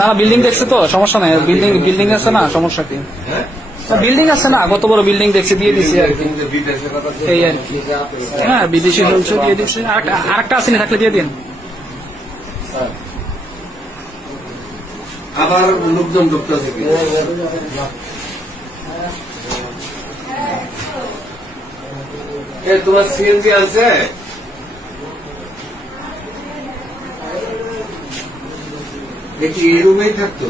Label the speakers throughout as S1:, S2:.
S1: না বিল্ডিং দেখছে তো? সমস্যা নাই। বিল্ডিং বিল্ডিং আছে না? সমস্যা কি? বিল্ডিং আছে না? কত বড় বিল্ডিং দেখছে, দিয়ে দিছি আর কি। এই আর কি। হ্যাঁ বিদেশি রুলসও দিয়ে দিচ্ছে। আরেকটা আরেকটা আসেনি থাকলে দিয়ে দিন।
S2: আবার লোকজন ঢুকতেছে তোমার সিএনজি আছে? দেখি এই রুমেই থাকতো?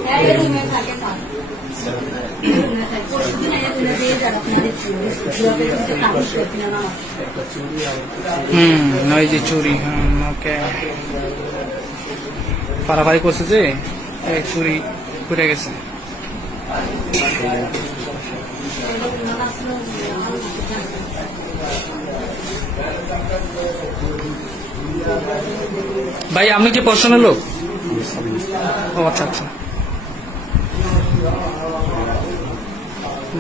S3: না
S1: হুম ওই যে চুরি হুম ওকে। ফাড়াফাড়ি করছে যে এই চুরি ঘুরে গেছে। ভাই আপনি কি পড়াশোনার লোক? ও আচ্ছা আচ্ছা।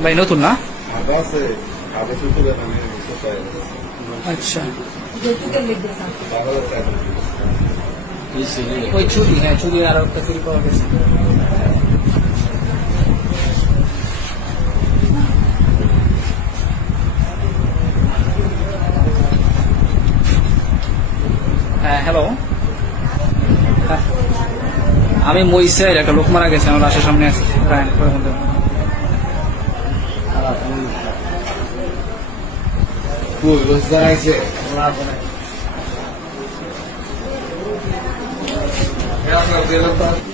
S1: ভাই, নতুন না? আচ্ছা। ওই ছুটি হ্যাঁ ছুটি আর একটা চুরি পাওয়া গেছে। হ্যালো হ্যাঁ। আমি মইসের একটা লোক মারা গেছে আমার আশার সামনে আছে। Yeah,
S2: I'm going to.